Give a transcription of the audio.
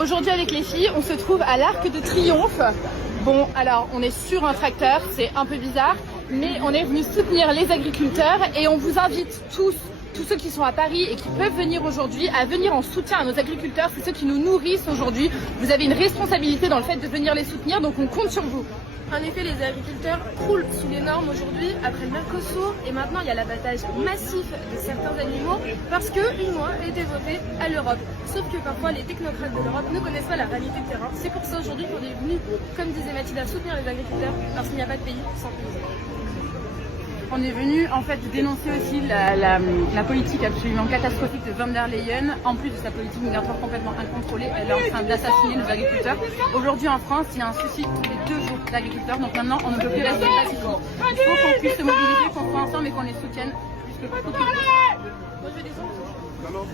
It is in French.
Aujourd'hui avec les filles, on se trouve à l'Arc de Triomphe. Bon, alors on est sur un tracteur, c'est un peu bizarre, mais on est venu soutenir les agriculteurs et on vous invite tous ceux qui sont à Paris et qui peuvent venir aujourd'hui, à venir en soutien à nos agriculteurs. C'est ceux qui nous nourrissent aujourd'hui. Vous avez une responsabilité dans le fait de venir les soutenir, donc on compte sur vous. En effet, les agriculteurs croulent sous les normes aujourd'hui, après le Mercosur, et maintenant il y a l'abattage massif de certains animaux parce qu'une loi a été votée à l'Europe. Sauf que parfois les technocrates de l'Europe ne connaissent pas la réalité de terrain. C'est pour ça aujourd'hui qu'on est venu, comme disait Mathilde, à soutenir les agriculteurs parce qu'il n'y a pas de pays sans paysans. On est venu en fait dénoncer aussi la politique absolument catastrophique de von der Leyen. En plus de sa politique migratoire complètement incontrôlée, elle est en train d'assassiner nos agriculteurs. Aujourd'hui en France, il y a un suicide tous les 2 jours d'agriculteurs. Donc maintenant, on ne peut plus rester pacifique. Il faut qu'on puisse se mobiliser, qu'on soit ensemble et qu'on les soutienne plus que tout. Moi je vais descendre.